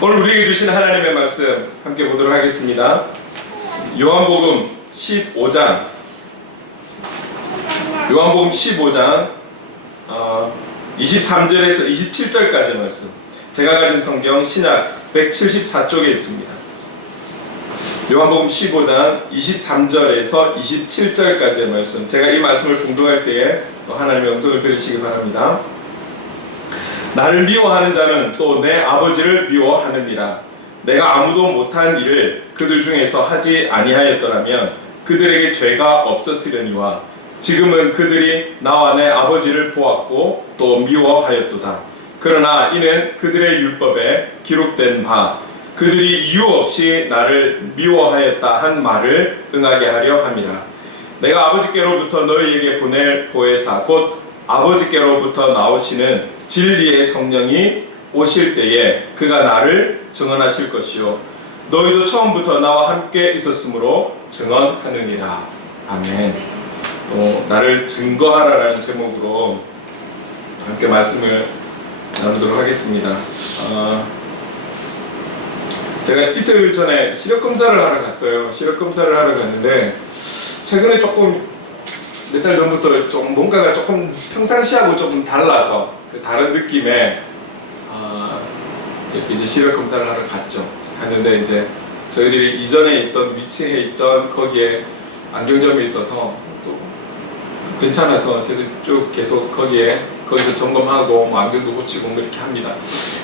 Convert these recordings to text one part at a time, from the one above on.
오늘 우리에게 주신 하나님의 말씀 함께 보도록 하겠습니다. 요한복음 15장 23절에서 27절까지 말씀. 제가 가진 성경 신약 174쪽에 있습니다. 요한복음 15장 23절에서 27절까지의 말씀. 제가 이 말씀을 공독할 때에 하나님의 음성을 들으시기 바랍니다. 나를 미워하는 자는 또 내 아버지를 미워하느니라. 내가 아무도 못한 일을 그들 중에서 하지 아니하였더라면 그들에게 죄가 없었으려니와 지금은 그들이 나와 내 아버지를 보았고 또 미워하였도다. 그러나 이는 그들의 율법에 기록된 바 그들이 이유 없이 나를 미워하였다 한 말을 응하게 하려 함이라. 내가 아버지께로부터 너희에게 보낼 보혜사 곧 아버지께로부터 나오시는 진리의 성령이 오실 때에 그가 나를 증언하실 것이요 너희도 처음부터 나와 함께 있었으므로 증언하느니라. 아멘. 또 나를 증거하라라는 제목으로 함께 말씀을 나누도록 하겠습니다. 제가 이틀 전에 시력 검사를 하러 갔어요. 시력 검사를 하러 갔는데 최근에 조금 몇 달 전부터 좀 뭔가가 조금 평상시하고 조금 달라서 그 다른 느낌의 이렇게 이제 시력 검사를 하러 갔는데 이제 저희들이 이전에 있던 위치에 있던 거기에 안경점이 있어서 또 괜찮아서 저희들 쭉 계속 거기서 점검하고 뭐 안경도 고치고 뭐 이렇게 합니다.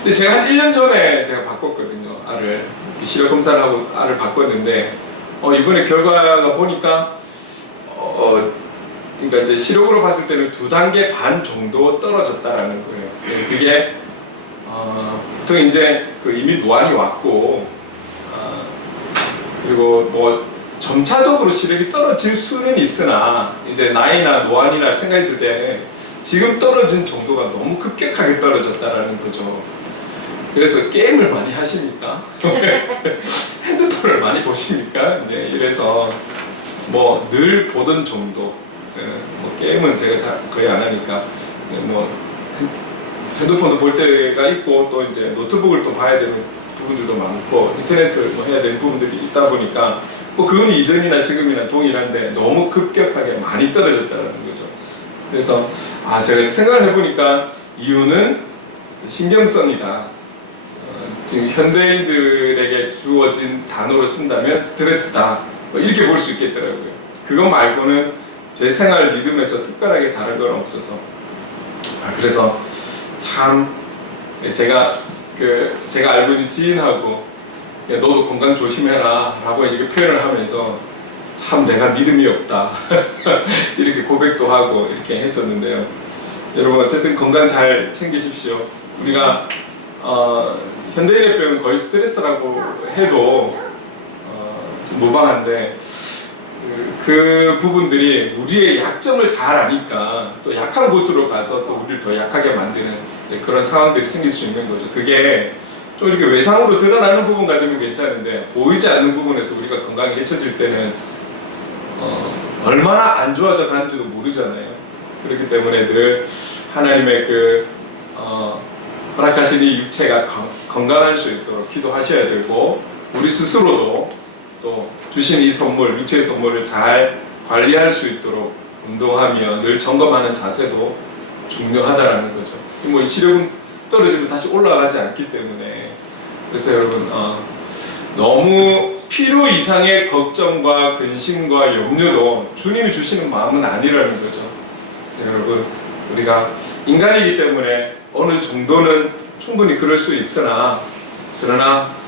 근데 제가 한 1년 전에 제가 바꿨거든요. 알을 시력 검사를 하고 알을 바꿨는데 이번에 결과가 보니까 그러니까 이제 시력으로 봤을 때는 2단계 반 정도 떨어졌다라는 거예요. 그게 보통 이제 이미 노안이 왔고 그리고 뭐 점차적으로 시력이 떨어질 수는 있으나 이제 나이나 노안이나 생각했을 때 지금 떨어진 정도가 너무 급격하게 떨어졌다라는 거죠. 그래서 게임을 많이 하십니까? 핸드폰을 많이 보십니까? 이제 이래서 뭐 늘 보던 정도. 뭐 게임은 제가 거의 안 하니까 뭐 핸드폰도 볼 때가 있고 또 이제 노트북을 또 봐야 되는 부분들도 많고 인터넷을 뭐 해야 되는 부분들이 있다 보니까 뭐 그건 이전이나 지금이나 동일한데 너무 급격하게 많이 떨어졌다는 거죠. 그래서 제가 생각을 해보니까 이유는 신경성이다. 지금 현대인들에게 주어진 단어로 쓴다면 스트레스다. 뭐 이렇게 볼 수 있겠더라고요. 그거 말고는 제 생활 리듬에서 특별하게 다른 건 없어서 그래서 참 제가 알고 있는 지인하고 너도 건강 조심해라 라고 이렇게 표현을 하면서 참 내가 믿음이 없다 이렇게 고백도 하고 이렇게 했었는데요. 여러분 어쨌든 건강 잘 챙기십시오. 우리가 현대인의 병은 거의 스트레스라고 해도 무방한데 그 부분들이 우리의 약점을 잘 아니까 또 약한 곳으로 가서 또 우리를 더 약하게 만드는 그런 상황들이 생길 수 있는 거죠. 그게 좀 이렇게 외상으로 드러나는 부분 같으면 괜찮은데 보이지 않는 부분에서 우리가 건강이 해쳐질 때는 얼마나 안 좋아져 가는지도 모르잖아요. 그렇기 때문에 늘 하나님의 허락하신 이 육체가 건강할 수 있도록 기도하셔야 되고 우리 스스로도 또 주신 이 선물, 육체의 선물을 잘 관리할 수 있도록 운동하며 늘 점검하는 자세도 중요하다라는 거죠. 뭐 시력은 떨어지면 다시 올라가지 않기 때문에 그래서 여러분 너무 필요 이상의 걱정과 근심과 염려도 주님이 주시는 마음은 아니라는 거죠. 여러분 우리가 인간이기 때문에 어느 정도는 충분히 그럴 수 있으나 그러나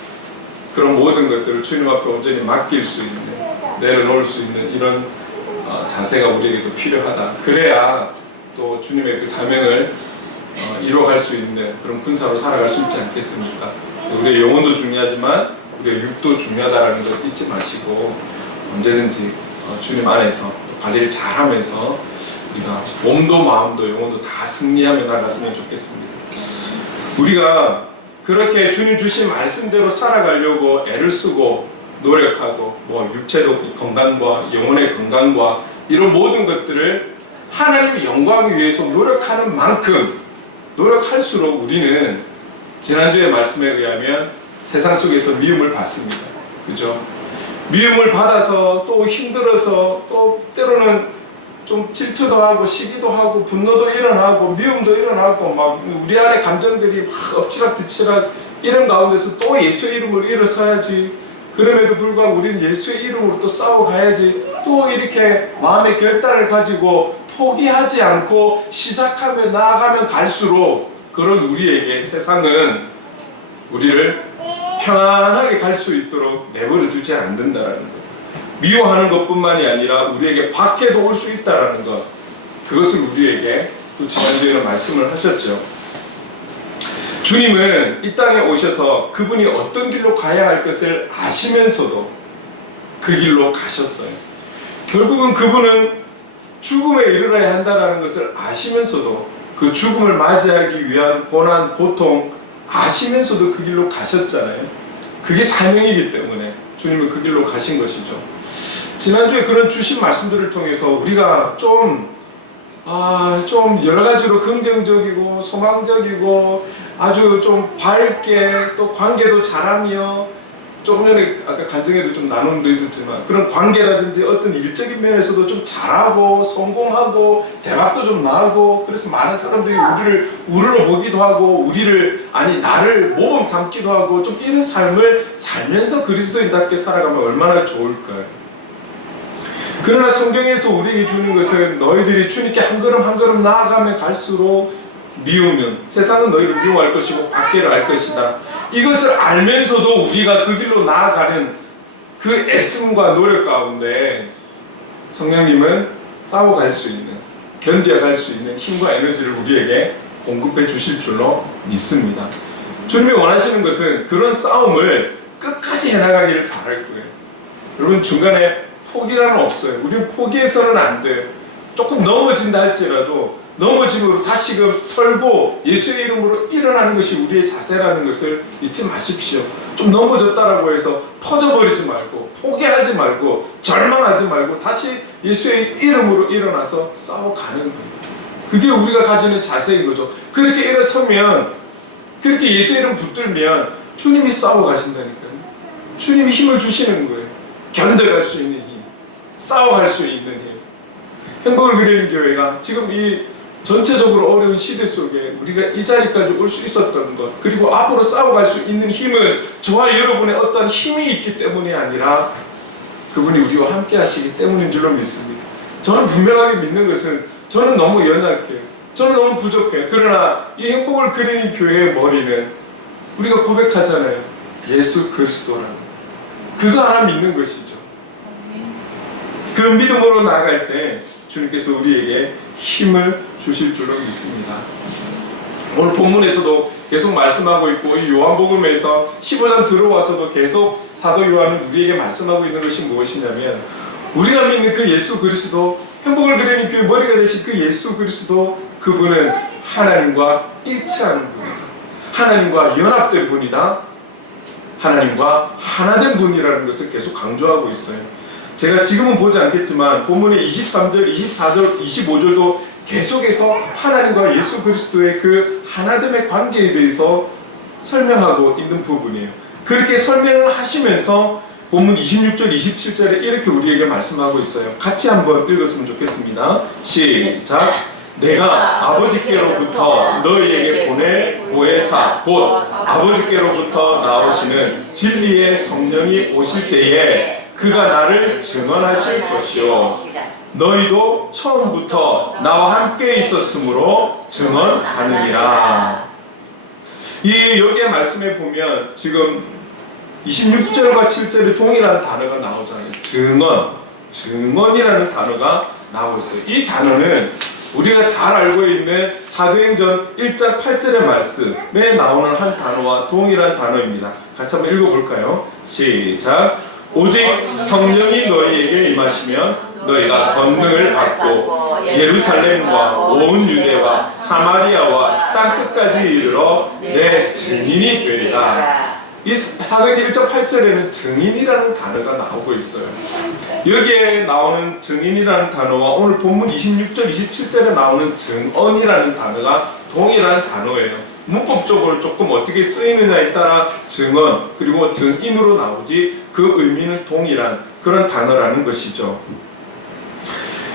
그런 모든 것들을 주님 앞에 온전히 맡길 수 있는 내려놓을 수 있는 이런 자세가 우리에게도 필요하다. 그래야 또 주님의 그 사명을 이루어갈 수 있는 그런 군사로 살아갈 수 있지 않겠습니까? 우리의 영혼도 중요하지만 우리의 육도 중요하다는 걸 잊지 마시고 언제든지 주님 안에서 관리를 잘하면서 우리가 몸도 마음도 영혼도 다 승리하며 나갔으면 좋겠습니다. 우리가 그렇게 주님 주신 말씀대로 살아가려고 애를 쓰고 노력하고 뭐 육체적 건강과 영혼의 건강과 이런 모든 것들을 하나님의 영광을 위해서 노력하는 만큼 노력할수록 우리는 지난주의 말씀에 의하면 세상 속에서 미움을 받습니다. 그죠? 미움을 받아서 또 힘들어서 또 때로는 좀 질투도 하고 시기도 하고 분노도 일어나고 미움도 일어나고 막 우리 안에 감정들이 막 엎치락뒤치락 이런 가운데서 또 예수의 이름으로 일어서야지. 그럼에도 불구하고 우리는 예수의 이름으로 또 싸워가야지. 또 이렇게 마음의 결단을 가지고 포기하지 않고 시작하며 나아가면 갈수록 그런 우리에게 세상은 우리를 편안하게 갈 수 있도록 내버려 두지 않는다라는 것. 미워하는 것뿐만이 아니라 우리에게 박해도 올 수 있다라는 것. 그것을 우리에게 또 지난주에는 말씀을 하셨죠. 주님은 이 땅에 오셔서 그분이 어떤 길로 가야 할 것을 아시면서도 그 길로 가셨어요. 결국은 그분은 죽음에 이르러야 한다는 것을 아시면서도 그 죽음을 맞이하기 위한 고난, 고통 아시면서도 그 길로 가셨잖아요. 그게 사명이기 때문에 주님은 그 길로 가신 것이죠. 지난주에 그런 주신 말씀들을 통해서 우리가 좀 여러 가지로 긍정적이고 소망적이고 아주 좀 밝게 또 관계도 잘하며 조금 전에 아까 간증에도 좀 나눔도 있었지만 그런 관계라든지 어떤 일적인 면에서도 좀 잘하고 성공하고 대박도 좀 나고 그래서 많은 사람들이 우리를 우러러 보기도 하고 나를 모범 삼기도 하고 좀 이런 삶을 살면서 그리스도인답게 살아가면 얼마나 좋을까요? 그러나 성경에서 우리에게 주는 것은 너희들이 주님께 한 걸음 한 걸음 나아가면 갈수록 미우면 세상은 너희를 미워할 것이고 박해를 할 것이다. 이것을 알면서도 우리가 그 길로 나아가는 그 애씀과 노력 가운데 성령님은 싸워갈 수 있는, 견뎌갈 수 있는 힘과 에너지를 우리에게 공급해 주실 줄로 믿습니다. 주님이 원하시는 것은 그런 싸움을 끝까지 해나가기를 바랄 거예요. 여러분 중간에 포기라는 없어요. 우리는 포기해서는 안 돼요. 조금 넘어진다 할지라도 넘어짐으로 다시금 털고 예수의 이름으로 일어나는 것이 우리의 자세라는 것을 잊지 마십시오. 좀 넘어졌다라고 해서 퍼져버리지 말고 포기하지 말고 절망하지 말고 다시 예수의 이름으로 일어나서 싸워가는 거예요. 그게 우리가 가지는 자세인 거죠. 그렇게 일어서면 그렇게 예수의 이름 붙들면 주님이 싸워가신다니까요. 주님이 힘을 주시는 거예요. 견뎌갈 수 있는 힘, 싸워갈 수 있는 힘. 행복을 그리는 교회가 지금 이 전체적으로 어려운 시대 속에 우리가 이 자리까지 올 수 있었던 것, 그리고 앞으로 싸워갈 수 있는 힘은 저와 여러분의 어떤 힘이 있기 때문이 아니라 그분이 우리와 함께 하시기 때문인 줄로 믿습니다. 저는 분명하게 믿는 것은 저는 너무 연약해요. 저는 너무 부족해요. 그러나 이 행복을 그리는 교회의 머리는 우리가 고백하잖아요. 예수 그리스도라는 그거 하나 믿는 것이죠. 그 믿음으로 나아갈 때 주님께서 우리에게 힘을 주실 줄로 믿습니다. 오늘 본문에서도 계속 말씀하고 있고 이 요한복음에서 15장 들어와서도 계속 사도 요한은 우리에게 말씀하고 있는 것이 무엇이냐면 우리가 믿는 그 예수 그리스도, 행복을 그리는 교회 머리가 되신 그 예수 그리스도, 그분은 하나님과 일치하는 분이다. 하나님과 연합된 분이다. 하나님과 하나된 분이라는 것을 계속 강조하고 있어요. 제가 지금은 보지 않겠지만 본문의 23절, 24절, 25절도 계속해서 하나님과 예수 그리스도의 그 하나됨의 관계에 대해서 설명하고 있는 부분이에요. 그렇게 설명을 하시면서 본문 26절, 27절에 이렇게 우리에게 말씀하고 있어요. 같이 한번 읽었으면 좋겠습니다. 시작! 내가 아버지께로부터 너희에게 보낼 보혜사 곧 아버지께로부터 나오시는 진리의 성령이 오실 때에 그가 나를 증언하실 것이요 너희도 처음부터 나와 함께 있었으므로 증언하느니라. 이 여기의 말씀에 보면 지금 26절과 7절에 동일한 단어가 나오잖아요. 증언이라는 단어가 나오고 있어요. 이 단어는 우리가 잘 알고 있는 사도행전 1장 8절의 말씀에 나오는 한 단어와 동일한 단어입니다. 같이 한번 읽어볼까요? 시작! 오직 성령이 너희에게 임하시면 너희가 권능을 받고 예루살렘과 온 유대와 사마리아와 땅끝까지 이르러 내 증인이 되리라. 이 사도행전 1장 8절에는 증인이라는 단어가 나오고 있어요. 여기에 나오는 증인이라는 단어와 오늘 본문 26절, 27절에 나오는 증언이라는 단어가 동일한 단어예요. 문법적으로 조금 어떻게 쓰이느냐에 따라 증언 그리고 증인으로 나오지 그 의미는 동일한 그런 단어라는 것이죠.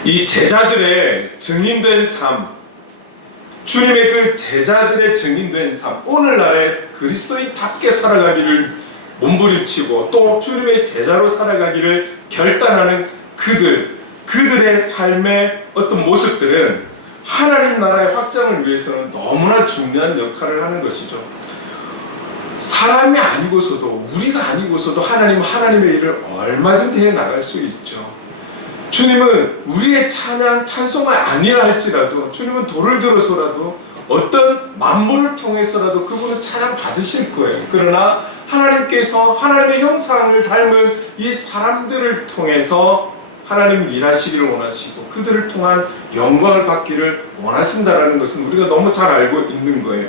이 제자들의 증인된 삶, 주님의 그 제자들의 증인된 삶, 오늘날의 그리스도인답게 살아가기를 몸부림치고 또 주님의 제자로 살아가기를 결단하는 그들의 삶의 어떤 모습들은 하나님 나라의 확장을 위해서는 너무나 중요한 역할을 하는 것이죠. 사람이 아니고서도 우리가 아니고서도 하나님의 일을 얼마든지 해 나갈 수 있죠. 주님은 우리의 찬송이 아니라 할지라도 주님은 돌을 들어서라도 어떤 만물을 통해서라도 그분은 찬양 받으실 거예요. 그러나 하나님께서 하나님의 형상을 닮은 이 사람들을 통해서 하나님은 일하시기를 원하시고 그들을 통한 영광을 받기를 원하신다는 것은 우리가 너무 잘 알고 있는 거예요.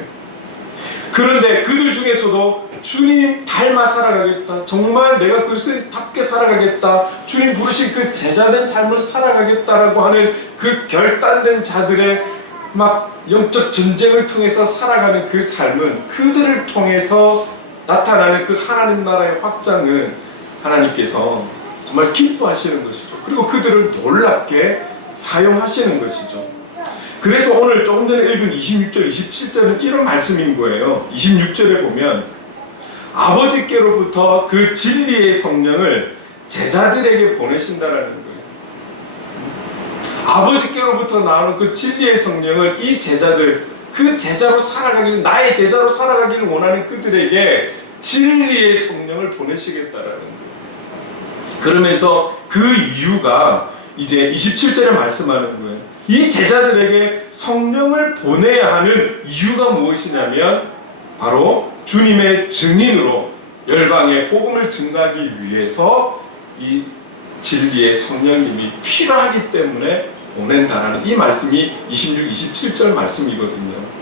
그런데 그들 중에서도 주님 닮아 살아가겠다, 정말 내가 그리스도인답게 살아가겠다, 주님 부르신 그 제자된 삶을 살아가겠다라고 하는 그 결단된 자들의 막 영적 전쟁을 통해서 살아가는 그 삶은 그들을 통해서 나타나는 그 하나님 나라의 확장은 하나님께서 정말 기뻐하시는 것이죠. 그리고 그들을 놀랍게 사용하시는 것이죠. 그래서 오늘 조금 전에 읽은 26절, 27절은 이런 말씀인 거예요. 26절에 보면 아버지께로부터 그 진리의 성령을 제자들에게 보내신다라는 거예요. 아버지께로부터 나오는 그 진리의 성령을 이 제자들, 그 제자로 살아가길, 나의 제자로 살아가기를 원하는 그들에게 진리의 성령을 보내시겠다라는 거예요. 그러면서 그 이유가 이제 27절에 말씀하는 거예요. 이 제자들에게 성령을 보내야 하는 이유가 무엇이냐면 바로 주님의 증인으로 열방의 복음을 증가하기 위해서 이 진리의 성령님이 필요하기 때문에 보낸다라는 이 말씀이 26, 27절 말씀이거든요.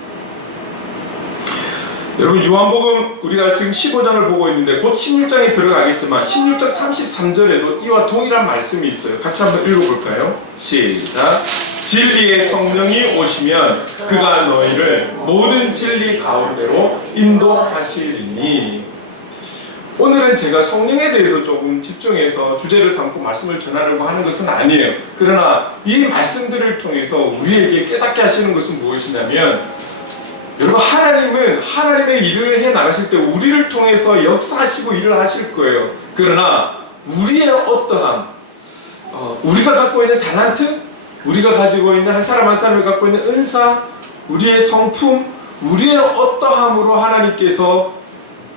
여러분 요한복음 우리가 지금 15장을 보고 있는데 곧 16장에 들어가겠지만 16장 33절에도 이와 동일한 말씀이 있어요. 같이 한번 읽어볼까요? 시작. 진리의 성령이 오시면 그가 너희를 모든 진리 가운데로 인도하시리니. 오늘은 제가 성령에 대해서 조금 집중해서 주제를 삼고 말씀을 전하려고 하는 것은 아니에요. 그러나 이 말씀들을 통해서 우리에게 깨닫게 하시는 것은 무엇이냐면 여러분 하나님은 하나님의 일을 해 나가실 때 우리를 통해서 역사하시고 일을 하실 거예요. 그러나 우리의 어떠함, 우리가 갖고 있는 탤런트, 우리가 가지고 있는 한 사람 한 사람이 갖고 있는 은사, 우리의 성품, 우리의 어떠함으로 하나님께서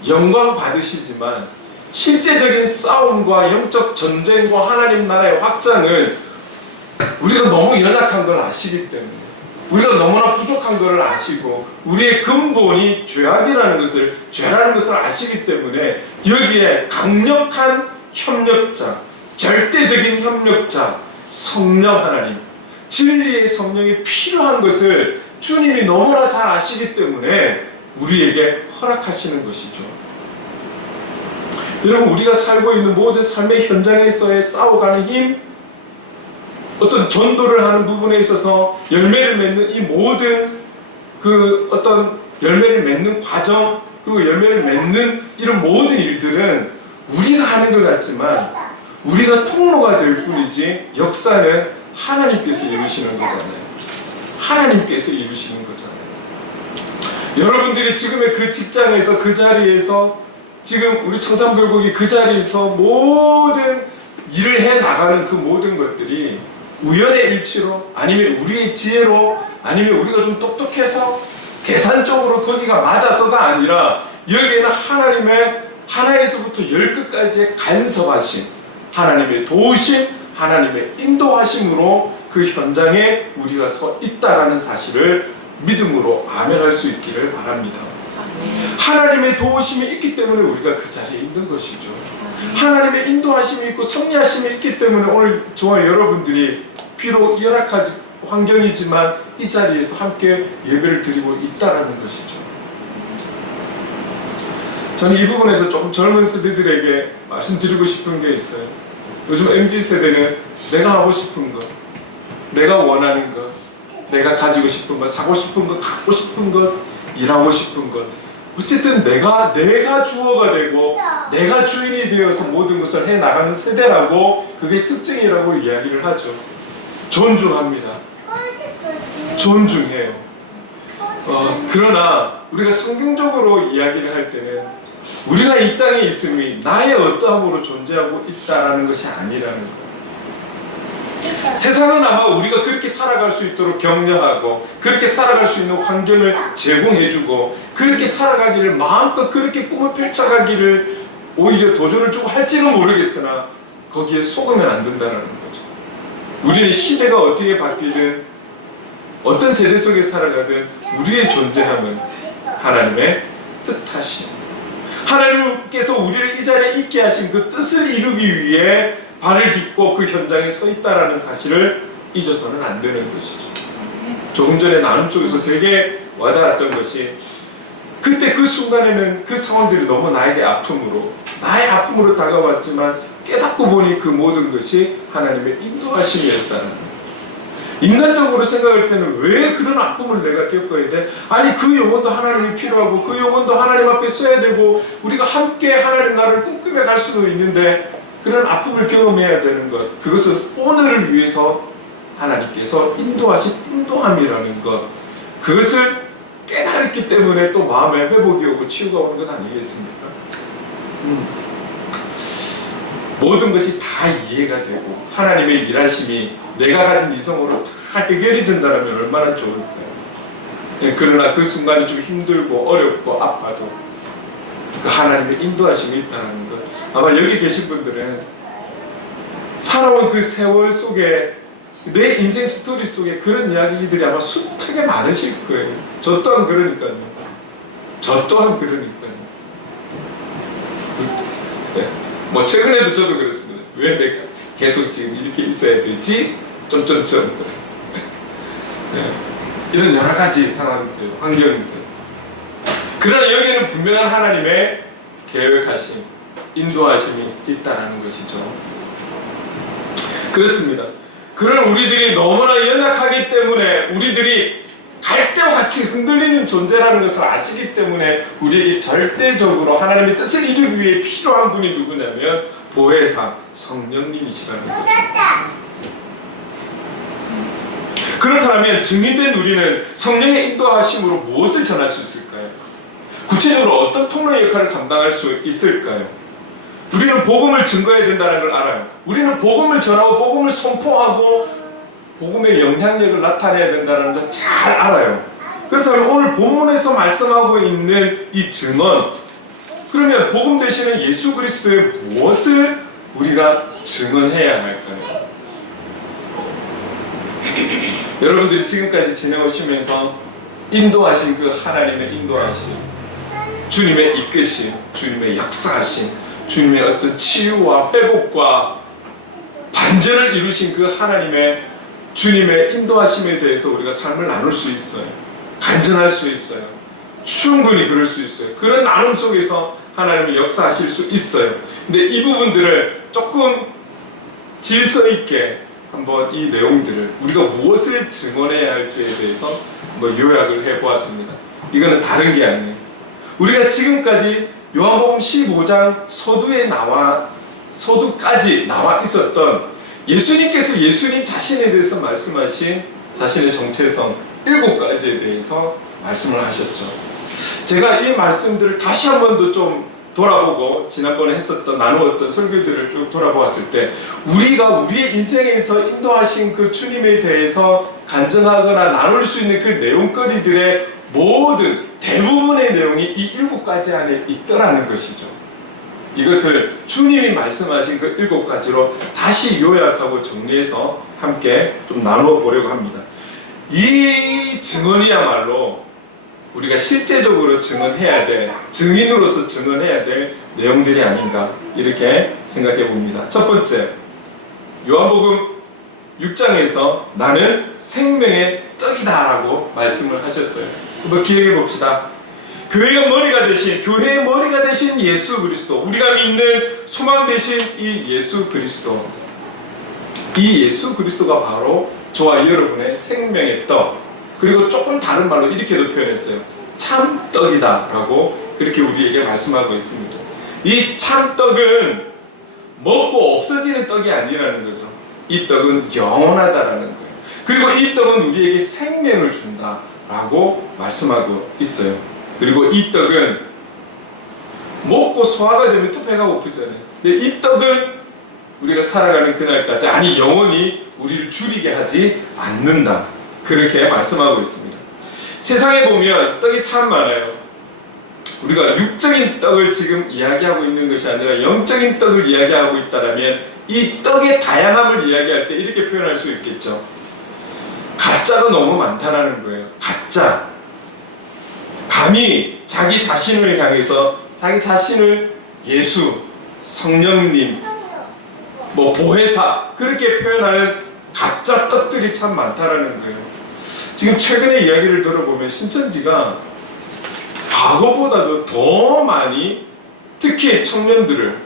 영광 받으시지만 실제적인 싸움과 영적 전쟁과 하나님 나라의 확장은 우리가 너무 연약한 걸 아시기 때문에, 우리가 너무나 부족한 것을 아시고 우리의 근본이 죄라는 것을 아시기 때문에 여기에 강력한 협력자, 절대적인 협력자, 성령 하나님, 진리의 성령이 필요한 것을 주님이 너무나 잘 아시기 때문에 우리에게 허락하시는 것이죠. 여러분 우리가 살고 있는 모든 삶의 현장에서의 싸워가는 힘, 어떤 전도를 하는 부분에 있어서 열매를 맺는 이 모든 그 어떤 열매를 맺는 과정, 그리고 열매를 맺는 이런 모든 일들은 우리가 하는 것 같지만 우리가 통로가 될 뿐이지 역사는 하나님께서 이루시는 거잖아요. 하나님께서 이루시는 거잖아요. 여러분들이 지금의 그 직장에서 그 자리에서 지금 우리 청산불고기 그 자리에서 모든 일을 해 나가는 그 모든 것들이 우연의 일치로 아니면 우리의 지혜로 아니면 우리가 좀 똑똑해서 계산적으로 거기가 맞아서가 아니라 여기에는 하나님의 하나에서부터 열 끝까지의 간섭하심, 하나님의 도우심, 하나님의 인도하심으로 그 현장에 우리가 서 있다라는 사실을 믿음으로 아멘할 수 있기를 바랍니다. 하나님의 도우심이 있기 때문에 우리가 그 자리에 있는 것이죠. 하나님의 인도하심이 있고 섭리하심이 있기 때문에 오늘 저와 여러분들이 비록 열악한 환경이지만 이 자리에서 함께 예배를 드리고 있다라는 것이죠. 저는 이 부분에서 조금 젊은 세대들에게 말씀드리고 싶은 게 있어요. 요즘 MZ세대는 내가 하고 싶은 것, 내가 원하는 것, 내가 가지고 싶은 것, 사고 싶은 것, 갖고 싶은 것, 일하고 싶은 것, 어쨌든 내가 주어가 되고 내가 주인이 되어서 모든 것을 해나가는 세대라고, 그게 특징이라고 이야기를 하죠. 존중합니다. 존중해요. 그러나 우리가 성경적으로 이야기를 할 때는 우리가 이 땅에 있음이 나의 어떠함으로 존재하고 있다는 것이 아니라는 거예요. 세상은 아마 우리가 그렇게 살아갈 수 있도록 격려하고 그렇게 살아갈 수 있는 환경을 제공해주고 그렇게 살아가기를, 마음껏 그렇게 꿈을 펼쳐가기를 오히려 도전을 주고 할지는 모르겠으나 거기에 속으면 안 된다는 거죠. 우리는 시대가 어떻게 바뀌든 어떤 세대 속에 살아가든 우리의 존재함은 하나님의 뜻하심, 하나님께서 우리를 이 자리에 있게 하신 그 뜻을 이루기 위해 발을 딛고 그 현장에 서 있다라는 사실을 잊어서는 안 되는 것이죠. 조금 전에 나눔 속에서 되게 와닿았던 것이, 그때 그 순간에는 그 상황들이 너무 나의 아픔으로 다가왔지만 깨닫고 보니 그 모든 것이 하나님의 인도하심이었다는 거예요. 인간적으로 생각할 때는 왜 그런 아픔을 내가 겪어야 돼? 아니, 그 영혼도 하나님이 필요하고 그 영혼도 하나님 앞에 써야 되고 우리가 함께 하나님 나라를 꿈꾸며 갈 수도 있는데 그런 아픔을 경험해야 되는 것, 그것은 오늘을 위해서 하나님께서 인도하신 인도함이라는 것, 그것을 깨달았기 때문에 또 마음의 회복이 오고 치유가 오는 것 아니겠습니까? 모든 것이 다 이해가 되고 하나님의 일하심이 내가 가진 이성으로 다 해결이 된다면 얼마나 좋을까요? 그러나 그 순간이 좀 힘들고 어렵고 아파도 그 하나님의 인도하심이 있다는 것, 아마 여기 계신 분들은 살아온 그 세월 속에, 내 인생 스토리 속에 그런 이야기들이 아마 숱하게 많으실 거예요. 저 또한 그러니까요. 뭐 최근에도 저도 그랬습니다. 왜 내가 계속 지금 이렇게 있어야 되지? 이런 여러 가지 상황들, 환경들. 그러나 여기에는 분명한 하나님의 계획하심, 인도하심이 있다는 것이죠. 그렇습니다. 그런 우리들이 너무나 연약하기 때문에, 우리들이 갈대와 같이 흔들리는 존재라는 것을 아시기 때문에 우리에게 절대적으로 하나님의 뜻을 이루기 위해 필요한 분이 누구냐면 보혜사 성령님이시라는 거죠. 그렇다면 증인된 우리는 성령의 인도하심으로 무엇을 전할 수 있을까요? 구체적으로 어떤 통로의 역할을 감당할 수 있을까요? 우리는 복음을 증거해야 된다는 걸 알아요. 우리는 복음을 전하고 복음을 선포하고 복음의 영향력을 나타내야 된다는 걸 잘 알아요. 그래서 오늘 본문에서 말씀하고 있는 이 증언, 그러면 복음 대신에 예수 그리스도의 무엇을 우리가 증언해야 할까요? 여러분들이 지금까지 지내오시면서 인도하신 그 하나님의 인도하심, 주님의 이끄심, 주님의 역사하심, 주님의 어떤 치유와 회복과 반전을 이루신 그 하나님의 주님의 인도하심에 대해서 우리가 삶을 나눌 수 있어요. 간증할 수 있어요. 충분히 그럴 수 있어요. 그런 나눔 속에서 하나님이 역사하실 수 있어요. 근데 이 부분들을 조금 질서 있게 한번 이 내용들을 우리가 무엇을 증언해야 할지에 대해서 한번 요약을 해보았습니다. 이거는 다른 게 아니에요. 우리가 지금까지 요한복음 15장 서두까지 나와 있었던 예수님께서 예수님 자신에 대해서 말씀하신 자신의 정체성 7가지에 대해서 말씀을 하셨죠. 제가 이 말씀들을 다시 한 번 더 좀 돌아보고 지난번에 나누었던 설교들을 쭉 돌아보았을 때 우리가 우리의 인생에서 인도하신 그 주님에 대해서 간증하거나 나눌 수 있는 그 내용거리들의 모든 대부분의 내용이 이 7가지 안에 있더라는 것이죠. 이것을 주님이 말씀하신 그 7가지로 다시 요약하고 정리해서 함께 좀 나누어 보려고 합니다. 이 증언이야말로 우리가 실제적으로 증언해야 될, 증인으로서 증언해야 될 내용들이 아닌가 이렇게 생각해 봅니다. 첫 번째, 요한복음 6장에서 나는 생명의 떡이다 라고 말씀을 하셨어요. 한번 기억해 봅시다. 교회의 머리가 되신 예수 그리스도, 우리가 믿는 소망 되신 이 예수 그리스도, 이 예수 그리스도가 바로 저와 여러분의 생명의 떡, 그리고 조금 다른 말로 이렇게도 표현했어요. 참떡이다 라고 그렇게 우리에게 말씀하고 있습니다. 이 참떡은 먹고 없어지는 떡이 아니라는 거죠. 이 떡은 영원하다라는 거예요. 그리고 이 떡은 우리에게 생명을 준다라고 말씀하고 있어요. 그리고 이 떡은 먹고 소화가 되면 또 배가 고프잖아요. 근데 이 떡은 우리가 살아가는 그날까지, 아니 영원히 우리를 줄이게 하지 않는다, 그렇게 말씀하고 있습니다. 세상에 보면 떡이 참 많아요. 우리가 육적인 떡을 지금 이야기하고 있는 것이 아니라 영적인 떡을 이야기하고 있다면 이 떡의 다양함을 이야기할 때 이렇게 표현할 수 있겠죠. 가짜가 너무 많다라는 거예요. 가짜. 감히 자기 자신을 향해서 자기 자신을 예수, 성령님, 보혜사, 그렇게 표현하는 가짜 떡들이 참 많다라는 거예요. 지금 최근에 이야기를 들어보면 신천지가 과거보다도 더 많이, 특히 청년들을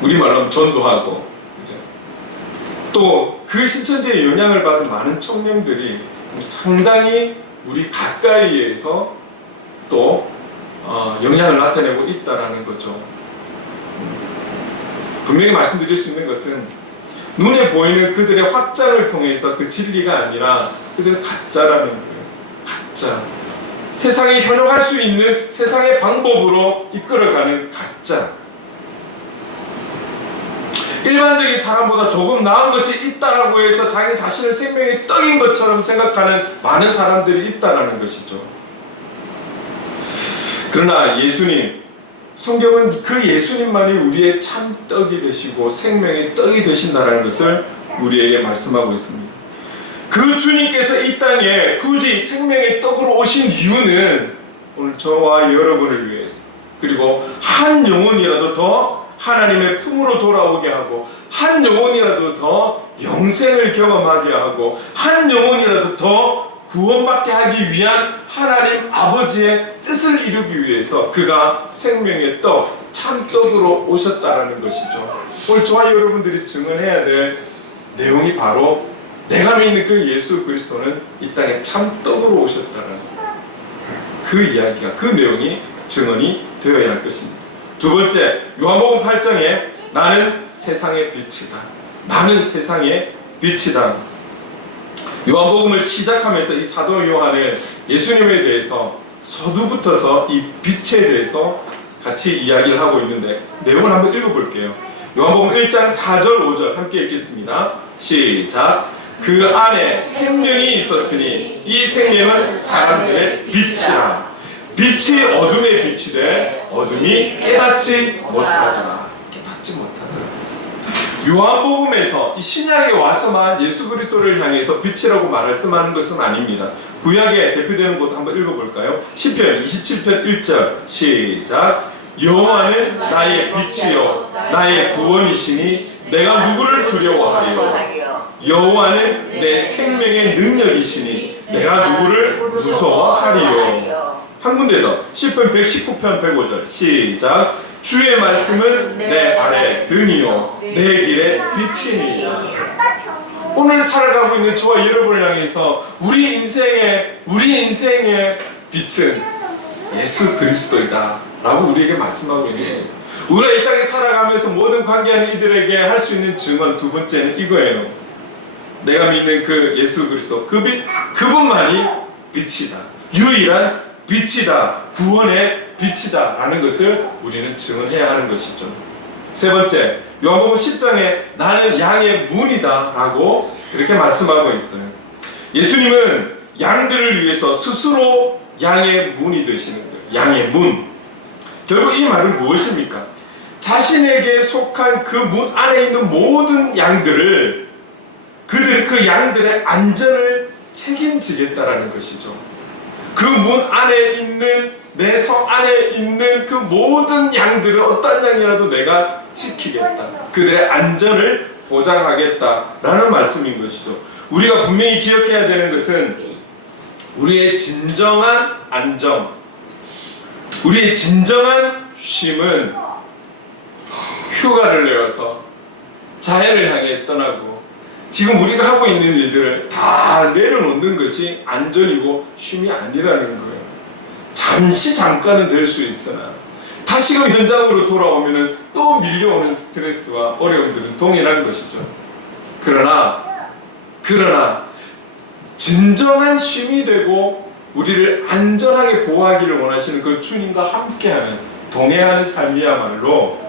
우리말로 하면 전도하고, 또 그 신천지의 영향을 받은 많은 청년들이 상당히 우리 가까이에서 또 영향을 나타내고 있다라는 거죠. 분명히 말씀드릴 수 있는 것은 눈에 보이는 그들의 확장을 통해서 그 진리가 아니라 그들은 가짜라는 거예요. 가짜. 세상에 현혹할 수 있는 세상의 방법으로 이끌어가는 가짜. 일반적인 사람보다 조금 나은 것이 있다라고 해서 자기 자신을 생명의 떡인 것처럼 생각하는 많은 사람들이 있다라는 것이죠. 그러나 예수님, 성경은 그 예수님만이 우리의 참 떡이 되시고 생명의 떡이 되신다라는 것을 우리에게 말씀하고 있습니다. 그 주님께서 이 땅에 굳이 생명의 떡으로 오신 이유는 오늘 저와 여러분을 위해서, 그리고 한 영혼이라도 더 하나님의 품으로 돌아오게 하고, 한 영혼이라도 더 영생을 경험하게 하고, 한 영혼이라도 더 구원받게 하기 위한 하나님 아버지의 뜻을 이루기 위해서 그가 생명의 떡, 참떡으로 오셨다라는 것이죠. 오늘 저와 여러분들이 증언해야 될 내용이 바로 내가 믿는 그 예수 그리스도는 이 땅에 참떡으로 오셨다라는 그 이야기가, 그 내용이 증언이 되어야 할 것입니다. 두 번째, 요한복음 8장에 나는 세상의 빛이다. 나는 세상의 빛이다. 요한복음을 시작하면서 이 사도 요한은 예수님에 대해서 서두부터서 이 빛에 대해서 같이 이야기를 하고 있는데 내용을 한번 읽어볼게요. 요한복음 1장 4절 5절 함께 읽겠습니다. 시작. 그 안에 생명이 있었으니 이 생명은 사람들의 빛이라. 빛이 어둠에 비치되 어둠이 깨닫지 못하더라. 깨닫지 못하더라. 요한복음에서 이 신약에 와서만 예수 그리스도를 향해서 빛이라고 말씀하는 것은 아닙니다. 구약에 대표되는 곳 한번 읽어볼까요? 시편 27편 1절 시작. 여호와는 나의 빛이요 나의 구원이시니 내가 누구를 두려워하리요. 여호와는 내 생명의 능력이시니 내가 누구를 무서워하리요. 한 군데 더. 시편 119편 105절 시작. 주의 말씀은 내 발의 등이요 내 길의 빛이니라. 오늘 살아가고 있는 저와 여러분을 향해서 우리 인생의 빛은 예수 그리스도이다 라고 우리에게 말씀하고 있는, 우리가 이 땅에 살아가면서 모든 관계하는 이들에게 할 수 있는 증언 두 번째는 이거예요. 내가 믿는 그 예수 그리스도, 그 빛, 그분만이 빛이다, 유일한 빛이다, 구원의 빛이다 라는 것을 우리는 증언해야 하는 것이죠. 세 번째, 요한복음 10장에 나는 양의 문이다 라고 그렇게 말씀하고 있어요. 예수님은 양들을 위해서 스스로 양의 문이 되시는 거예요. 양의 문. 결국 이 말은 무엇입니까? 자신에게 속한 그 문 안에 있는 모든 양들을, 그 양들의 안전을 책임지겠다라는 것이죠. 그 문 안에 있는, 내 성 안에 있는 그 모든 양들을 어떤 양이라도 내가 지키겠다, 그들의 안전을 보장하겠다라는 말씀인 것이죠. 우리가 분명히 기억해야 되는 것은 우리의 진정한 안정, 우리의 진정한 쉼은 휴가를 내어서 자해를 향해 떠나고 지금 우리가 하고 있는 일들을 다 내려놓는 것이 안전이고 쉼이 아니라는 거예요. 잠깐은 될 수 있으나 다시금 현장으로 돌아오면 또 밀려오는 스트레스와 어려움들은 동일한 것이죠. 그러나 진정한 쉼이 되고 우리를 안전하게 보호하기를 원하시는 그 주님과 함께하는 동행하는 삶이야말로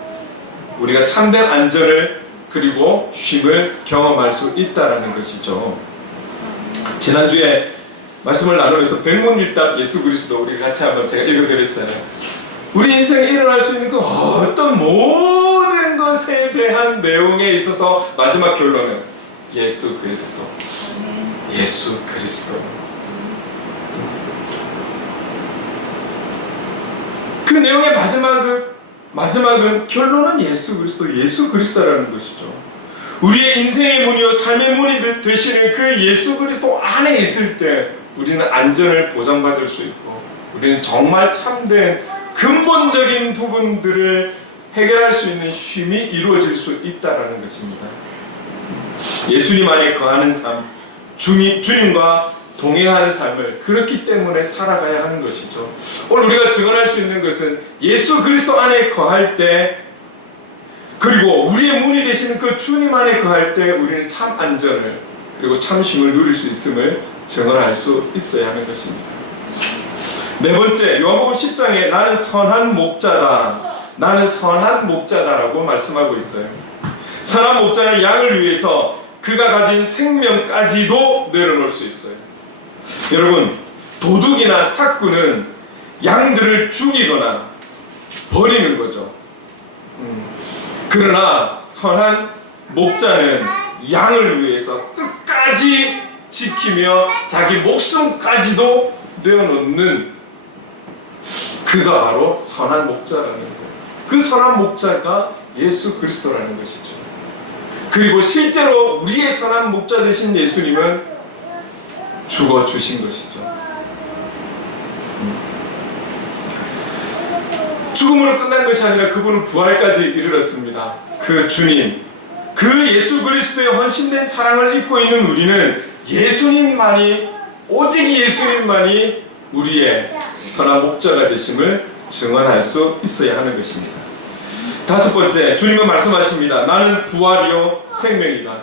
우리가 참된 안전을 그리고 쉼을 경험할 수 있다는 것이죠. 지난주에 말씀을 나누면서 백문일답 예수 그리스도 우리 같이 한번 제가 읽어드렸잖아요. 우리 인생에 일어날 수 있는 그 어떤 모든 것에 대한 내용에 있어서 마지막 결론은 예수 그리스도. 예수 그리스도. 그 내용의 마지막은 결론은 예수 그리스도라는 것이죠. 우리의 인생의 문이요 삶의 문이 되시는 그 예수 그리스도 안에 있을 때 우리는 안전을 보장받을 수 있고 우리는 정말 참된 근본적인 부분들을 해결할 수 있는 쉼이 이루어질 수 있다는 것입니다. 예수님 안에 거하는 삶, 주님과 동행하는 삶을 그렇기 때문에 살아가야 하는 것이죠. 오늘 우리가 증언할 수 있는 것은 예수 그리스도 안에 거할 때 그리고 우리의 문이 되시는 그 주님 안에 거할 때 우리는 참 안전을 그리고 참 쉼을 누릴 수 있음을 증언할 수 있어야 하는 것입니다. 네 번째, 요한복음 10장에 나는 선한 목자다라고 말씀하고 있어요. 선한 목자는 양을 위해서 그가 가진 생명까지도 내려놓을 수 있어요. 여러분, 도둑이나 사꾼은 양들을 죽이거나 버리는 거죠. 그러나 선한 목자는 양을 위해서 끝까지 지키며 자기 목숨까지도 내어놓는 그가 바로 선한 목자라는 거예요. 그 선한 목자가 예수 그리스도라는 것이죠. 그리고 실제로 우리의 선한 목자 되신 예수님은 죽어주신 것이죠. 죽음으로 끝난 것이 아니라 그분은 부활까지 이르렀습니다. 그 주님, 그 예수 그리스도의 헌신된 사랑을 잊고 있는 우리는 오직 예수님만이 우리의 선한 목자가 되심을 증언할 수 있어야 하는 것입니다. 다섯 번째, 주님은 말씀하십니다. 나는 부활이요 생명이다.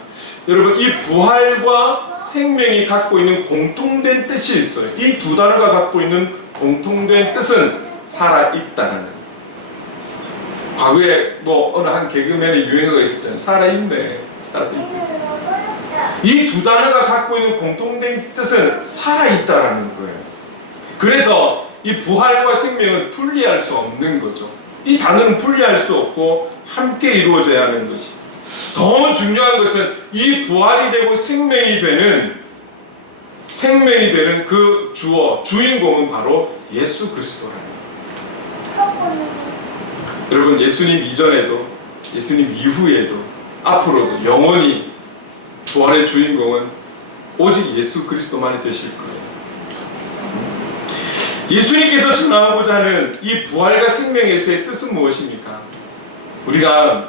여러분, 이 부활과 생명이 갖고 있는 공통된 뜻이 있어요. 이 두 단어가 갖고 있는 공통된 뜻은 살아있다는 것. 과거에 어느 한 개그맨의 유행어가 있었잖아요. 살아있네. 이 두 단어가 갖고 있는 공통된 뜻은 살아있다라는 거예요. 그래서 이 부활과 생명은 분리할 수 없는 거죠. 이 단어는 분리할 수 없고 함께 이루어져야 하는 것이. 더 중요한 것은 이 부활이 되고 생명이 되는 그 주인공은 바로 예수 그리스도라는 거예요. 여러분, 예수님 이전에도 예수님 이후에도 앞으로도 영원히 부활의 주인공은 오직 예수 그리스도만이 되실 거예요. 예수님께서 전하고자 하는 이 부활과 생명에서의 뜻은 무엇입니까? 우리가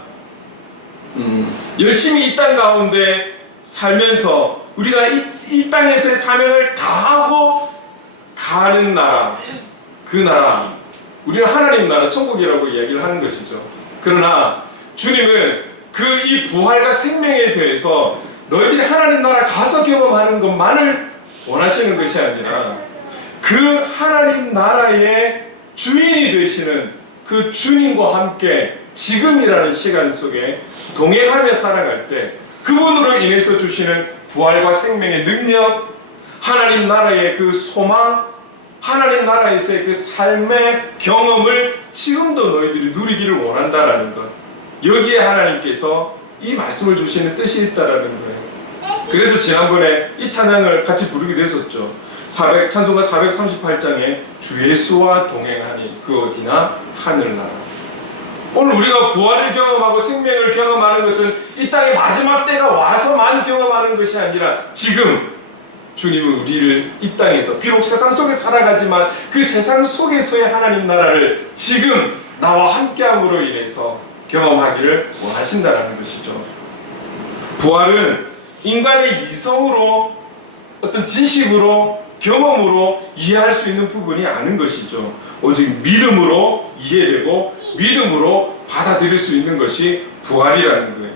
열심히 이 땅 가운데 살면서 우리가 이 땅에서의 사명을 다하고 가는 나라, 그 나라, 우리는 하나님 나라 천국이라고 이야기를 하는 것이죠. 그러나 주님은 이 부활과 생명에 대해서 너희들이 하나님 나라 가서 경험하는 것만을 원하시는 것이 아니라 그 하나님 나라의 주인이 되시는 그 주님과 함께 지금이라는 시간 속에 동행하며 살아갈 때 그분으로 인해서 주시는 부활과 생명의 능력, 하나님 나라의 그 소망, 하나님 나라에서의 그 삶의 경험을 지금도 너희들이 누리기를 원한다라는 것. 여기에 하나님께서 이 말씀을 주시는 뜻이 있다라는 거예요. 그래서 지난번에 이 찬양을 같이 부르기도 했었죠. 찬송가 438장에 주 예수와 동행하니 그 어디나 하늘나라. 오늘 우리가 부활을 경험하고 생명을 경험하는 것은 이 땅의 마지막 때가 와서만 경험하는 것이 아니라 지금 주님은 우리를 이 땅에서 비록 세상 속에 살아가지만 그 세상 속에서의 하나님 나라를 지금 나와 함께함으로 인해서 경험하기를 원하신다는 것이죠. 부활은 인간의 이성으로 어떤 지식으로 경험으로 이해할 수 있는 부분이 아닌 것이죠. 오직 믿음으로 이해되고 믿음으로 받아들일 수 있는 것이 부활이라는 거예요.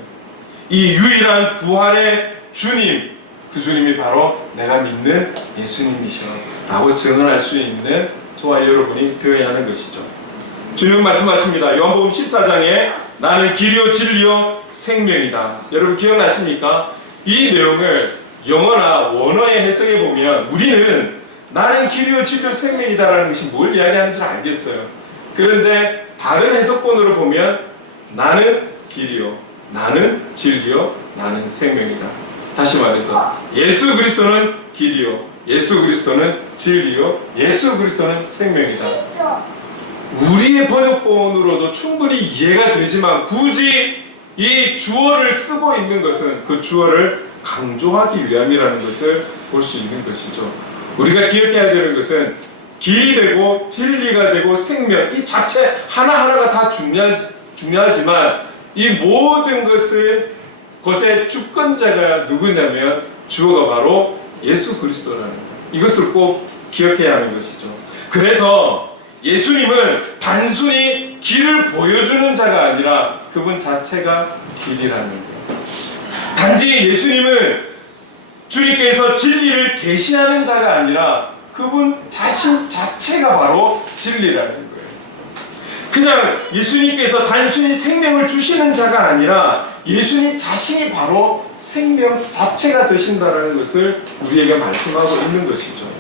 이 유일한 부활의 주님, 그 주님이 바로 내가 믿는 예수님이셔 라고 증언할 수 있는 저와 여러분이 되어야 하는 것이죠. 주님은 말씀하십니다. 요한복음 14장에 나는 길이요 진리요 생명이다. 여러분 기억나십니까? 이 내용을 영어나 원어의 해석에 보면 우리는 나는 길이요 진리요 생명이다라는 것이 뭘 이야기하는지 알겠어요. 그런데 다른 해석본으로 보면 나는 길이요, 나는 진리요, 나는 생명이다. 다시 말해서 예수 그리스도는 길이요, 예수 그리스도는 진리요, 예수 그리스도는 생명이다. 우리의 번역본으로도 충분히 이해가 되지만 굳이 이 주어를 쓰고 있는 것은 그 주어를 강조하기 위함이라는 것을 볼 수 있는 것이죠. 우리가 기억해야 되는 것은 길이 되고 진리가 되고 생명, 이 자체 하나하나가 다 중요하지만 이 모든 것의 주권자가 누구냐면 주어가 바로 예수 그리스도라는 것. 이것을 꼭 기억해야 하는 것이죠. 그래서 예수님은 단순히 길을 보여주는 자가 아니라 그분 자체가 길이라는 거예요. 단지 예수님은 주님께서 진리를 계시하는 자가 아니라 그분 자신 자체가 바로 진리라는 거예요. 그냥 예수님께서 단순히 생명을 주시는 자가 아니라 예수님 자신이 바로 생명 자체가 되신다는 것을 우리에게 말씀하고 있는 것이죠.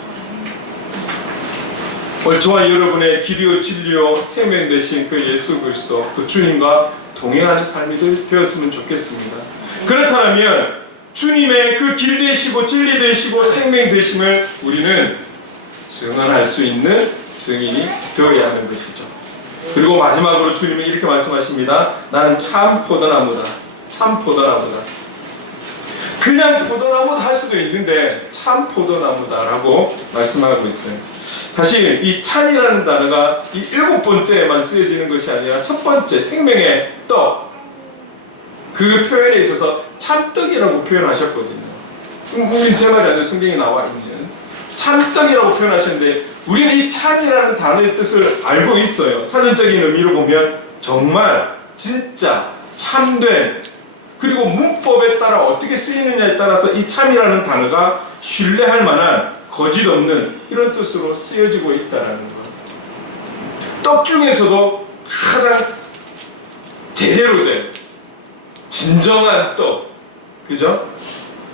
오늘 저와 여러분의 길이요 진리요 생명 되신 그 예수 그리스도, 그 주님과 동행하는 삶이 되었으면 좋겠습니다. 그렇다면 주님의 그 길 되시고 진리 되시고 생명 되심을 우리는 증언할 수 있는 증인이 되어야 하는 것이죠. 그리고 마지막으로 주님은 이렇게 말씀하십니다. 나는 참 포도나무다. 참 포도나무다. 그냥 포도나무다 할 수도 있는데 참 포도나무다라고 말씀하고 있어요. 사실 이 참이라는 단어가 이 7번째에만 쓰여지는 것이 아니라 첫 번째 생명의 떡, 그 표현에 있어서 참떡이라고 표현하셨거든요. 제 말이 아니라 성경에 나와 있는 참떡이라고 표현하셨는데 우리는 이 참이라는 단어의 뜻을 알고 있어요. 사전적인 의미로 보면 정말 진짜 참된, 그리고 문법에 따라 어떻게 쓰이느냐에 따라서 이 참이라는 단어가 신뢰할 만한 거짓 없는 이런 뜻으로 쓰여지고 있다는 것. 떡 중에서도 가장 제대로 된 진정한 떡, 그죠?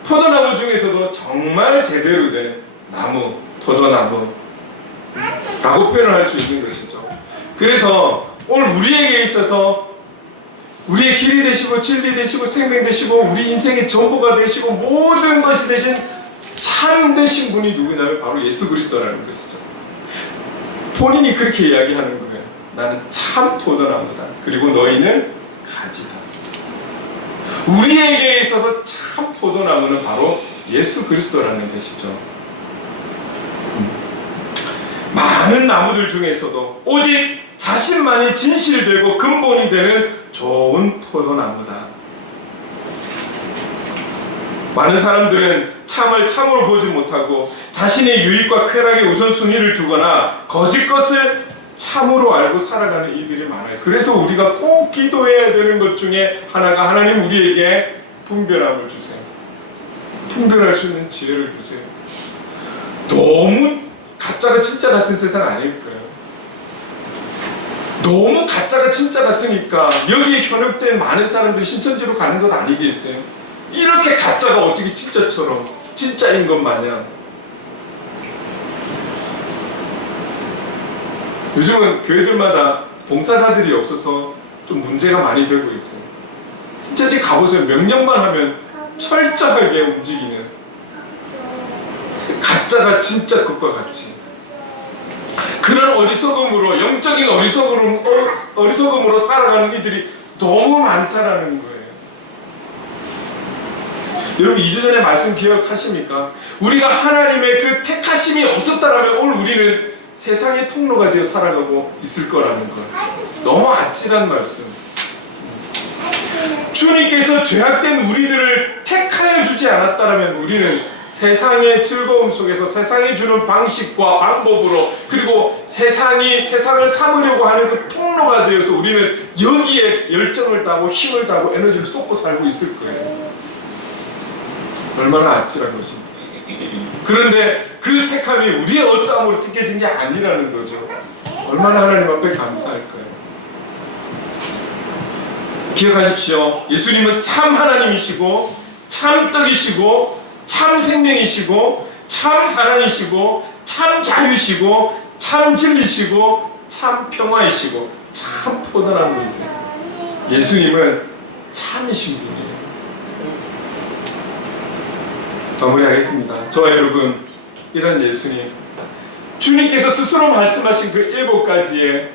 포도나무 중에서도 정말 제대로 된 나무, 포도나무 라고 표현을 할 수 있는 것이죠. 그래서 오늘 우리에게 있어서 우리의 길이 되시고 진리 되시고 생명 되시고 우리 인생의 전부가 되시고 모든 것이 되신 참 되신 분이 누구냐면 바로 예수 그리스도라는 것이죠. 본인이 그렇게 이야기하는 거예요. 나는 참 포도나무다. 그리고 너희는 가지다. 우리에게 있어서 참 포도나무는 바로 예수 그리스도라는 것이죠. 많은 나무들 중에서도 오직 자신만이 진실되고 근본이 되는 좋은 포도나무다. 많은 사람들은 참을 참으로 보지 못하고 자신의 유익과 쾌락에 우선순위를 두거나 거짓 것을 참으로 알고 살아가는 이들이 많아요. 그래서 우리가 꼭 기도해야 되는 것 중에 하나가 하나님 우리에게 분별함을 주세요. 분별할 수 있는 지혜를 주세요. 너무 가짜가 진짜 같은 세상 아닐까요? 너무 가짜가 진짜 같으니까 여기에 현혹된 많은 사람들이 신천지로 가는 것 아니겠어요? 이렇게 가짜가 어떻게 진짜처럼 진짜인 것 마냥. 요즘은 교회들마다 봉사자들이 없어서 좀 문제가 많이 되고 있어요. 신천지 가보세요. 명령만 하면 철저하게 움직이는 가짜가 진짜 것과 같이 그런 어리석음으로, 영적인 어리석음으로 살아가는 이들이 너무 많다라는 거예요. 여러분 2주 전에 말씀 기억하십니까? 우리가 하나님의 그 택하심이 없었다라면 오늘 우리는 세상의 통로가 되어 살아가고 있을 거라는 것. 너무 아찔한 말씀. 주님께서 죄악된 우리들을 택하여 주지 않았다라면 우리는 세상의 즐거움 속에서 세상이 주는 방식과 방법으로, 그리고 세상을 삼으려고 하는 그 통로가 되어서 우리는 여기에 열정을 다하고 힘을 다하고 에너지를 쏟고 살고 있을 거예요. 얼마나 아찔한 것입니까? 그런데 그 택함이 우리의 어떠함으로 택해진 게 아니라는 거죠. 얼마나 하나님 앞에 감사할까요? 기억하십시오. 예수님은 참 하나님이시고 참 떡이시고 참 생명이시고 참 사랑이시고 참 자유시고 참 진리시고 참 평화이시고 참 포도나무 분이세요. 예수님은 참이신 분이에요. 마무리하겠습니다. 저와 여러분, 이런 예수님, 주님께서 스스로 말씀하신 그 7가지의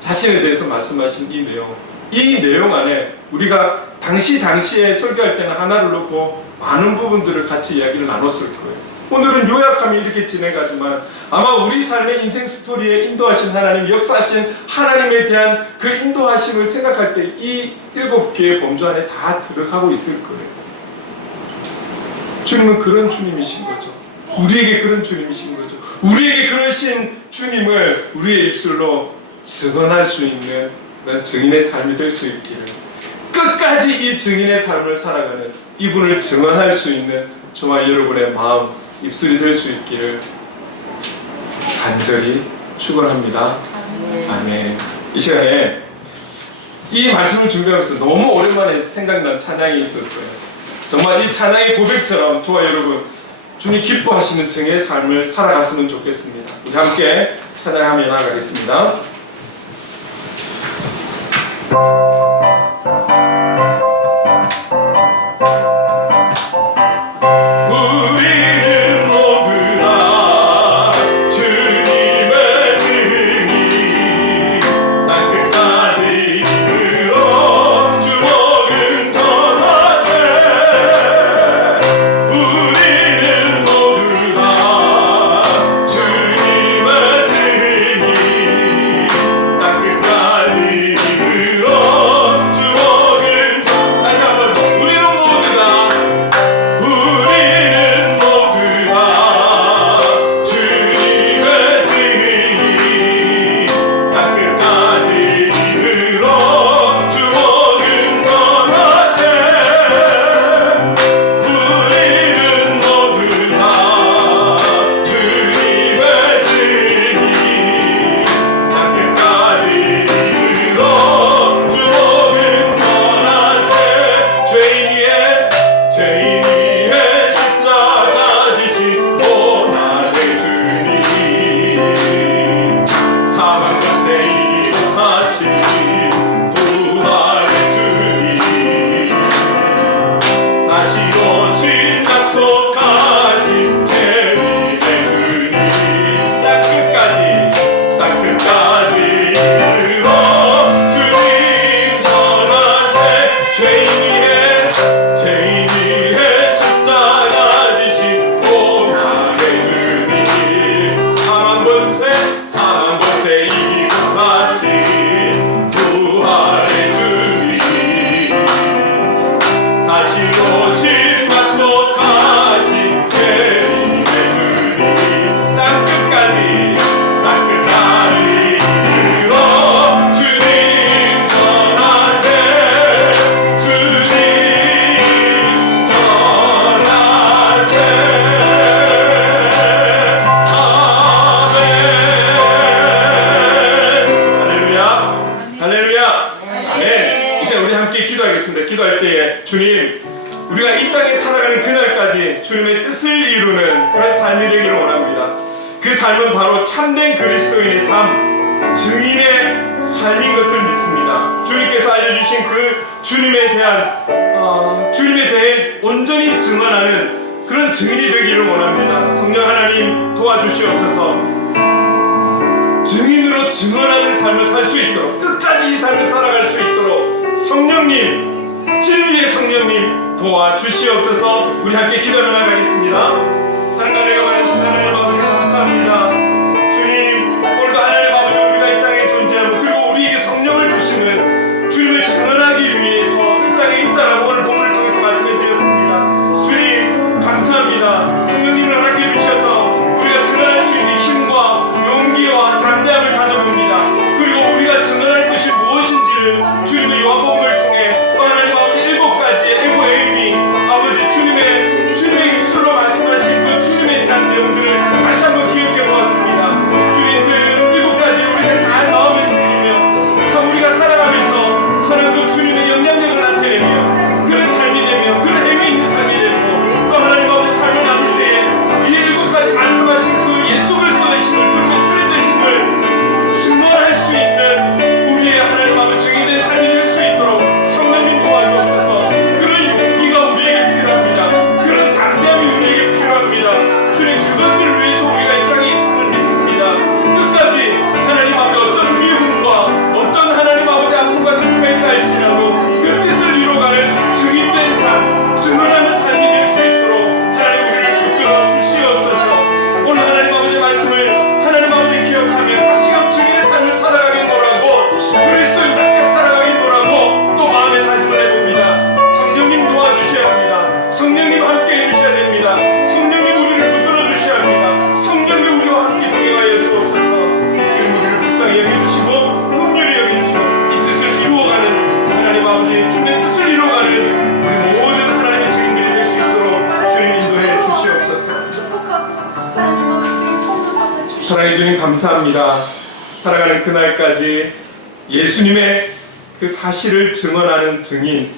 자신에 대해서 말씀하신 이 내용 안에 우리가 당시에 설교할 때는 하나를 놓고 많은 부분들을 같이 이야기를 나눴을 거예요. 오늘은 요약하면 이렇게 진행하지만 아마 우리 삶의 인생 스토리에 인도하신 하나님, 역사하신 하나님에 대한 그 인도하심을 생각할 때 이 7개의 범주 안에 다 들어가고 있을 거예요. 주님은 그런 주님이신 거죠. 우리에게 그런 주님이신 거죠. 우리에게 그러신 주님을 우리의 입술로 증언할 수 있는 그런 증인의 삶이 될 수 있기를, 끝까지 이 증인의 삶을 살아가는 이분을 증언할 수 있는 저와 여러분의 마음, 입술이 될 수 있기를 간절히 축원합니다. 아멘. 이 시간에 이 말씀을 준비하면서 너무 오랜만에 생각난 찬양이 있었어요. 정말 이 찬양의 고백처럼 저와 여러분, 주님 기뻐하시는 증의 삶을 살아갔으면 좋겠습니다. 우리 함께 찬양하며 나아가겠습니다. 우리는 모두 다 주님의 증인, 땅끝까지 이끌어 주먹은 전하세. 우리는 모두 다 주님의 증인, 땅끝까지 이끌어 주먹은 다시 한번 우리는 모두 다 주님의 증인, 땅끝까지 이르러 주먹은 전하세. 우리는 모두 다 주님의 증인, 땅끝까지 이르러 주먹은 전하세. 죄인이의 십자가 지신 고난의 주님, 사망 권세 이루사신 부활의 주님, 다시 오신 약속하신 재림의 주님, 땅끝까지 이르러 주님 전하세. 죄인이의 십자가 지신 고난의 주님, 사망 권세 이루사신 부활의 주님, 다시 오신 약속하신 재림의 주님, 땅끝까지 이르러 주님 전하세. 주님 전하세. 아멘. 할렐루야. 할렐루야. 아멘. 이제 우리 함께 기도하겠습니다. 기도할 때에 주님, 우리가 이 땅에 살아가는 그날까지 주님의 뜻을 이루는 그런 삶이 되기를 원합니다. 그 삶은 바로 참된 그리스도인의 삶, 증인의 삶인 것을 믿습니다. 주님께서 알려주신 그 주님에 대해 온전히 증언하는 그런 증인이 되기를 원합니다. 성령 하나님 도와주시옵소서. 증인으로 증언하는 삶을 살 수 있도록, 끝까지 이 삶을 살아갈 수 있도록 성령님, 진리의 성령님 도와주시옵소서. 우리 함께 기도하며 나가겠습니다. 살아내가 많으신 하나님 아버지 감사합니다. 주님, 오늘도 하나님 아버지, 우리가 이 땅에 존재하고 그리고 우리에게 성령을 주시는 주님을 증언하기 위해서 이 땅에 있다라고 오늘 본문을 통해서 말씀해 드렸습니다. 주님 감사합니다. 사랑해 주님 감사합니다. 살아가는 그날까지 예수님의 그 사실을 증언하는 증인,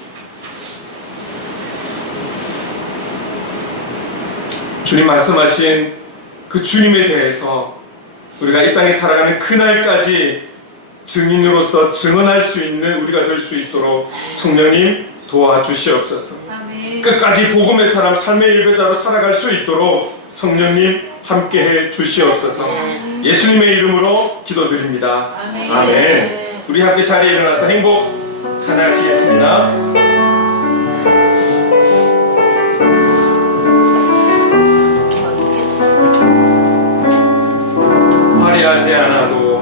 주님 말씀하신 그 주님에 대해서 우리가 이 땅에 살아가는 그날까지 증인으로서 증언할 수 있는 우리가 될 수 있도록 성령님 도와주시옵소서. 아멘. 끝까지 복음의 사람, 삶의 예배자로 살아갈 수 있도록 성령님 함께해 주시옵소서. 예수님의 이름으로 기도드립니다. 아멘. 아멘. 우리 함께 자리에 일어나서 행복 찬양하시겠습니다. 화려하지 않아도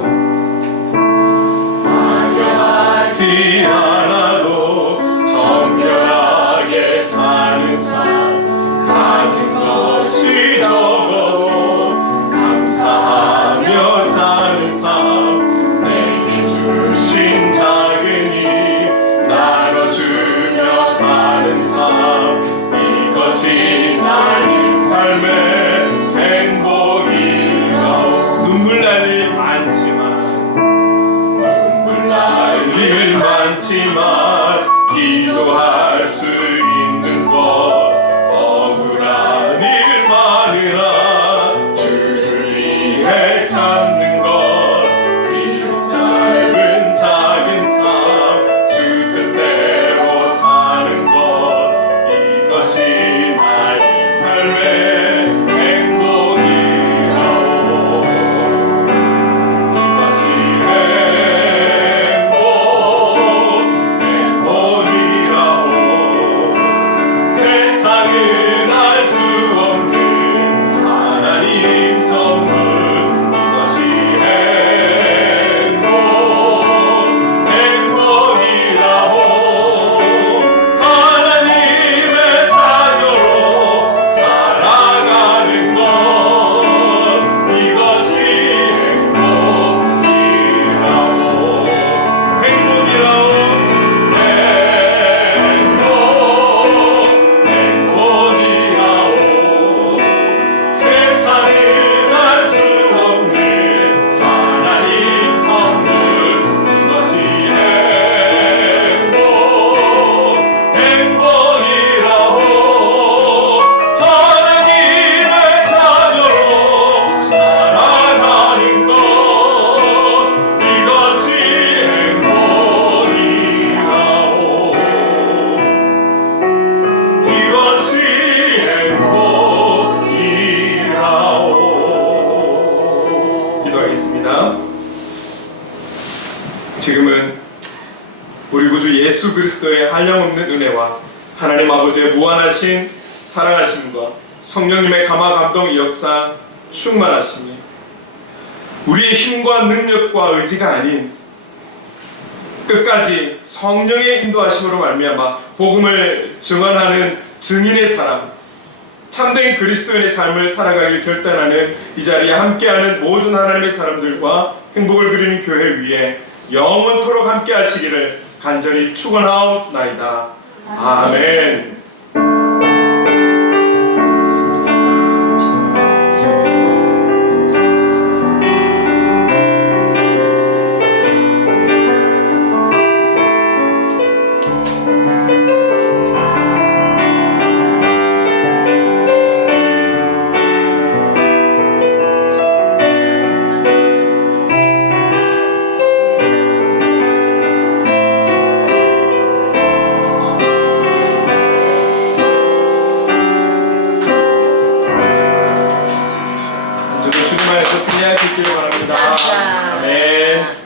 화려하지 않아도 정결하게 사는 삶, 가진 것이 적어도 감사하며 사는 삶, 내게 주신 작은 힘 나눠주며 사는 삶, 이것이 나의 삶의 행복이라오. 눈물 날 일 많지만, 눈물 날 일 많지만 기도할 수 있는 것, 억울한 일 많으나 주를 위해 참는 것, 비록 짧은 작은 삶 주 뜻대로 사는 것, 이것이 나의 삶의 행복이라오. 이것이 행복이라오. 세상은 알 수 없는 하나님 선물, 이것이 행복이라오. 하나님의 자녀로 살아가는 것, 이것이 행복이라오. 행복이라오. 세상은 알 수 없는 하나님 선물, 이것이 행복이라오. 하나님의 자녀로 살아가는 것, 이것이 행복이라오. 이것이 행복이라오. 기도하겠습니다. 지금은 우리 구주 예수 그리스도의 한량없는 은혜와 하나님 아버지의 무한하신 사랑하심과 성령님의 감화 감동 역사 충만하심이 우리의 힘과 능력과 의지가 아닌 끝까지 성령의 인도하심으로 말미암아 복음을 증언하는 증인의 사람, 참된 그리스도인의 삶을 살아가길 결단하는 이 자리에 함께하는 모든 하나님의 사람들과 행복을 그리는 교회 위에 영원토록 함께 하시기를 간절히 축원하옵나이다. 아멘. 주님 안에서 승리하시길 바랍니다. 아멘.